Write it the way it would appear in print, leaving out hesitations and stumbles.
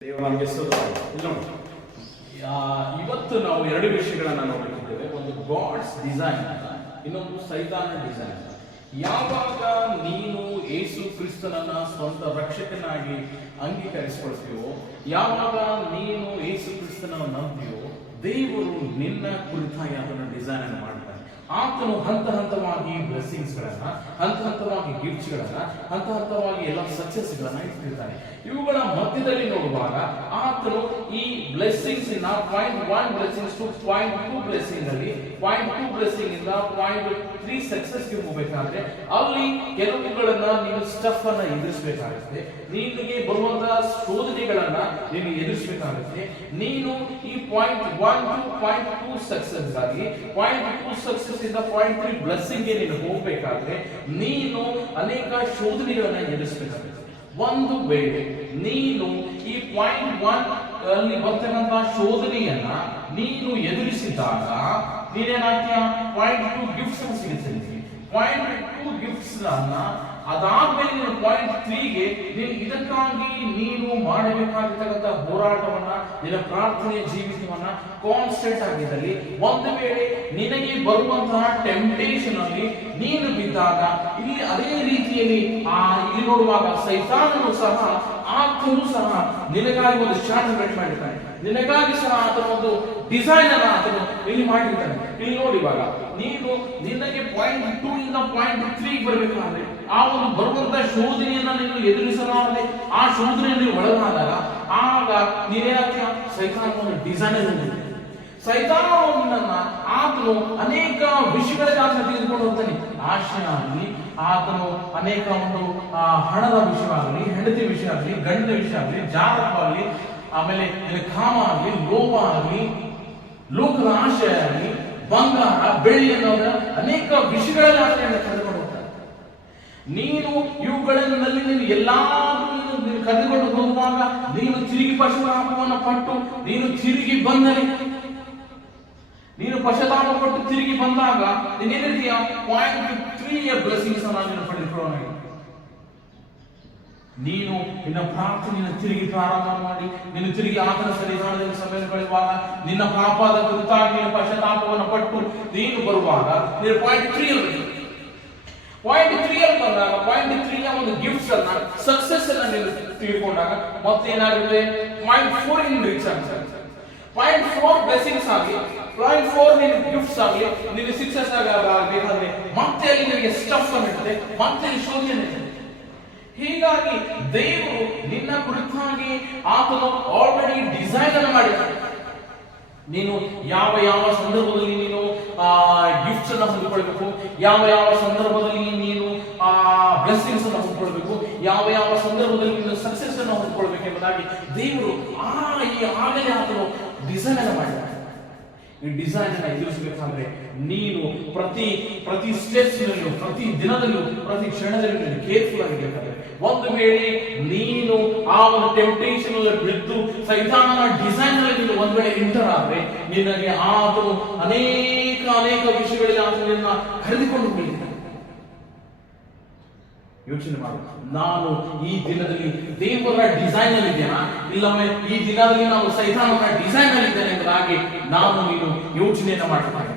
ದೇವರು ನಮಗೆ ಸ್ತೋತ್ರ. ಇವತ್ತು ನಾವು ಎರಡು ವಿಷಯಗಳನ್ನ ನೋಡಲಿದ್ದೇವೆ. ಒಂದು ಗಾಡ್ಸ್ ಡಿಸೈನ್ ಅಂತ, ಇನ್ನೊಂದು ಸೈತಾನ ಡಿಸೈನ್. ಯಾವಾಗ ನೀನು ಯೇಸು ಕ್ರಿಸ್ತನನ್ನ ಸ್ವಂತ ರಕ್ಷಕನಾಗಿ ಅಂಗೀಕರಿಸಿಕೊಳ್ತೀವೋ, ಯಾವಾಗ ನೀನು ಯೇಸು ಕ್ರಿಸ್ತನನ್ನು ನಂಬ್ತೀಯೋ, ದೇವರು ನಿನ್ನ ಕುರಿತಾಗಿ ಅದನ್ನು ಡಿಸೈನ್ ಅನ್ನು ಮಾಡ್ತಾನೆ. ಆತನು ಹಂತ ಹಂತವಾಗಿ ಬ್ಲೆಸ್ಸಿಂಗ್ಸ್ ಗಳನ್ನ, ಹಂತ ಹಂತವಾಗಿ ಗಿಫ್ಟ್ಸ್ ಗಳನ್ನ, ಹಂತ ಹಂತವಾಗಿ ಎಲ್ಲ ಸಕ್ಸಸ್ ಗಳನ್ನ ಇಟ್ಟಿರ್ತಾನೆ. ಇವುಗಳ ಮಧ್ಯದಲ್ಲಿ ನೋಡುವಾಗ ಆತನು ಈ ಬ್ಲೆಸ್ಸಿಂಗ್ಸ್ ಇನ್ನ .1 ಬ್ಲೆಸ್ಸಿಂಗ್ಸ್ ಟು .2 ಬ್ಲೆಸ್ಸಿಂಗ್ ಅಲ್ಲಿ .2 ಬ್ಲೆಸ್ಸಿಂಗ್ ಇಂದ .3 ಸಕ್ಸಸ್ ಗೆ ಹೋಗಬೇಕಾದ್ರೆ ಅಲ್ಲಿ ಕೆಲವುಗಳನ್ನ ನೀನು ಸ್ಟಫ್ ಅನ್ನ ಎದುರಿಸಬೇಕಾಗುತ್ತೆ. ನಿನಗೆ ಬರುವಂತಹ ಶೋಧನೆಗಳನ್ನ ನೀನು ಎದುರಿಸಬೇಕಾಗುತ್ತೆ. ನೀನು ಈ .1 ಟು .2 ಸಕ್ಸಸ್ ಆಗಿ .2 ಸಕ್ಸಸ್ ಇಂದ .3 ಬ್ಲೆಸ್ಸಿಂಗ್ ಗೆ ನೀನು ಹೋಗಬೇಕಾದ್ರೆ ನೀನು ಅನೇಕ ಶೋಧನೆಗಳನ್ನ ಎದುರಿಸಬೇಕಾಗುತ್ತೆ. ಒಂದು ವೇಳೆ ನೀನು ಈ .1 ಅಲ್ಲಿ ಬರ್ತಕ್ಕಂತಹ ಶೋಧನೆಯನ್ನ ನೀನು ಎದುರಿಸಿದಾಗ ನೀನೇನಾಗ್ತೀಯ, .2 ಗಿಫ್ಟ್ಸ್ ಅನ್ನು ಸಿಗುತ್ತೆ. ನಿಮಗೆ .2 ಗಿಫ್ಟ್ಸ್ ಅನ್ನ ಅದಾದ್ಮೇಲೆ ನೀನು .3 ಗೆ ನೀನು ಇದಕ್ಕಾಗಿ ನೀನು ಮಾಡಬೇಕಾಗಿರ್ತಕ್ಕಂಥ ಹೋರಾಟವನ್ನ, ನಿನ್ನ ಪ್ರಾರ್ಥನೆಯ ಜೀವಿತವನ್ನ ಕಾನ್ಸ್ಟೆಂಟ್ ಆಗಿದ್ದಲ್ಲಿ, ಒಂದು ವೇಳೆ ನಿನಗೆ ಬರುವಂತಹ ಟೆಂಪ್ಟೇಷನ್ ಅಲ್ಲಿ ನೀನು ಬಿದ್ದಾಗ, ಇಲ್ಲಿ ಅದೇ ರೀತಿಯಲ್ಲಿ ಇಲ್ಲಿ ನೋಡುವಾಗ ಸೈತಾನನು ಸಹ, ಆತನು ಸಹ ನಿನಗಾಗಿ ಒಂದು ಚಾರ್ಟ್ ರೆಡಿ ಮಾಡಿರ್ತಾನೆ. ನಿನಗಾಗಿ ಸಹ ಆತನ ಒಂದು ಡಿಸೈನ್ ಅನ್ನ ಆತನು ಇಲ್ಲಿ ಮಾಡಿರ್ತಾನೆ. ಇಲ್ಲಿ ನೋಡಿವಾಗ ನೀನು ನಿನಗೆ .2 ಇಂದ .3 ಬರಬೇಕಾದ್ರೆ ಆ ಒಂದು ಬರುವಂತ ಶೋಧನೆಯನ್ನ ನೀನು ಎದುರಿಸಲಾರದೆ ಆ ಶೋಧನೆಯಲ್ಲಿ ಒಳಗಾದಾಗ ಆಗ ನೀನೇನಾಗ್ತೀಯ, ಸೈತಾನನ ಡಿಸೈನ್ ಅನ್ನು ಸೈತಾನನನ್ನ ಆತನು ಅನೇಕ ವಿಷಯಗಳಿಗೆ ಆತನ ತೆಗೆದುಕೊಂಡು ಹೋಗ್ತಾನೆ. ಆಶೆಯಾಗಲಿ, ಆತನು ಅನೇಕ ಒಂದು ಹಣದ ವಿಷಯವಾಗಲಿ, ಹೆಂಡತಿ ವಿಷಯ ಆಗಲಿ, ಗಂಡನ ವಿಷಯ ಆಗಲಿ, ಜಾತಕವಾಗಲಿ, ಆಮೇಲೆ ಕಾಮ ಆಗಲಿ, ಲೋಭ ಆಗಲಿ, ಲೋಕದ ಆಶೆ ಆಗಲಿ, ಬಂಗಾರ ಬೆಳ್ಳಿ ಅನ್ನೋದ ಅನೇಕ ವಿಷಯಗಳಲ್ಲಿ ಆತನೆಯನ್ನು ಕರೆದುಕೊಂಡು ಹೋಗ್ತಾನೆ. ನೀನು ಇವುಗಳಲ್ಲಿ ನೀನು ಎಲ್ಲಾದ್ರೂ ನೀನು ಕರೆದುಕೊಂಡು ಹೋಗುವಾಗ ನೀನು ತಿರುಗಿ ಪಶ್ಚಾತ್ತಾಪವನ್ನು ಪಟ್ಟು ನೀನು ತಿರುಗಿ ಬಂದರೆ, ನೀನು ಪಶ್ಚಾತ್ತಾಪ ಪಟ್ಟು ತಿರುಗಿ ಬಂದಾಗ ನೀನೇನ್ ರೀತಿಯ .3 ಬ್ಲೆಸ್ಸಿಂಗ್ಸ್ ಅನ್ನು ನೀನು ಪಡೆದುಕೊಳ್ಳೋಣ. ನೀನು ನಿನ್ನ ಪ್ರಾರ್ಥನೆಯನ್ನು ತಿರುಗಿ ಪ್ರಾರಂಭ ಮಾಡಿ ನೀನು ತಿರುಗಿ ಆತನ ಸನ್ನಿಧಾನದಲ್ಲಿ ಸಮಯ ಕಳೆಯುವಾಗ, ನಿನ್ನ ಪಾಪದ ಕುರಿತಾಗಿ ನೀನು ಪಶ್ಚಾತ್ತಾಪವನ್ನು ಪಟ್ಟು ನೀನು ಬರುವಾಗ ನೀನು .3 ಅಲ್ಲಿ ಬಂದಾಗ .3 ನ ಒಂದು ಗಿಫ್ಟ್ಸ್ ಅನ್ನ, ಸಕ್ಸಸ್ ಅನ್ನ ನೀನು ತಿಳ್ಕೊಂಡಾಗ ಮತ್ತೆ ಏನಾಗುತ್ತೆ, .4 ನೀನು ರೀಚ್ ಆಗ್ತದೆ. .4 ಬ್ಲೆಸ್ಸಿಂಗ್ಸ್ ಆಗಲಿ, .4 ನೀನು ಗಿಫ್ಟ್ಸ್ ಆಗಲಿ, ನೀನು ಸಕ್ಸಸ್ ಆಗಬೇಕಾದ್ರೆ ಮತ್ತೆ ಅಲ್ಲಿ ನಿನಗೆ ಸ್ಟಫ್ ಅನ್ನು ಇರ್ತದೆ, ಮತ್ತೆ ಶೋಧನೆ ಇರ್ತದೆ. ಹೀಗಾಗಿ ದೇವರು ನಿನ್ನ ಕುರಿತಾಗಿ ಆತನು ಆಲ್ರೆಡಿ ಡಿಸೈನ್ ಅನ್ನು ಮಾಡಿದ್ದಾನೆ. ನೀನು ಯಾವ ಯಾವ ಸಂದರ್ಭದಲ್ಲಿ ನೀನು ಗಿಫ್ಟ್ಸ್ ಅನ್ನು ಹೊಂದಿಕೊಳ್ಬೇಕು, ಯಾವ ಯಾವ ಸಂದರ್ಭದಲ್ಲಿ ನೀನು ಬ್ಲೆಸ್ಸಿಂಗ್ಸ್ ಅನ್ನು ಹೊಂದಿಕೊಳ್ಬೇಕು, ಯಾವ ಯಾವ ಸಂದರ್ಭದಲ್ಲಿ ನೀನು ಸಕ್ಸಸ್ ಅನ್ನು ಹೊಂದಿಕೊಳ್ಬೇಕು ಎಂಬುದಾಗಿ ದೇವರು ಆಗಲೇ ಆತನು ಡಿಸೈನ್ ಅನ್ನು ಮಾಡಿದ್ದಾನೆ. ಈ ಡಿಸೈನ್ ಅನ್ನು ಎದುರಿಸಬೇಕಾದ್ರೆ ನೀನು ಪ್ರತಿ ಸ್ಟೆಪ್ಸ್ ನಲ್ಲೂ, ಪ್ರತಿ ದಿನದಲ್ಲೂ, ಪ್ರತಿ ಕ್ಷಣದಲ್ಲೂ ನೀನು ಕೇರ್ಫುಲ್ ಆಗಿರಬೇಕಾದ್ರೆ, ಒಂದು ವೇಳೆ ನೀನು ಆ ಒಂದು ಟೆಂಪ್ಟೇಷನ್ ಬಿದ್ದು ಸೈತಾನನ ಡಿಸೈನ್ ನಲ್ಲಿ ನೀನು ಒಂದ್ ವೇಳೆ ಎಂಟರ್ ಆದ್ರೆ ನಿನಗೆ ಆತನು ಅನೇಕ ವಿಷಯಗಳಿಗೆ ಆತನನ್ನ ಕರೆದುಕೊಂಡು ಹೋಗಿದ್ದಾನೆ. ಯೋಚನೆ ಮಾಡು, ನಾನು ಈ ದಿನದಲ್ಲಿ ದೇವರ ಡಿಸೈನ್ ಅಲ್ಲಿ ಇದ್ದೇನಾ, ಇಲ್ಲವೇ ಈ ದಿನದಲ್ಲಿ ನಾನು ಸೈತಾನನ ಡಿಸೈನ್ ಅಲ್ಲಿ ಇದ್ದೇನೆ ಎಂಬುದಾಗಿ ನೀನು ಯೋಚನೆಯನ್ನ ಮಾಡ್ತಾರೆ.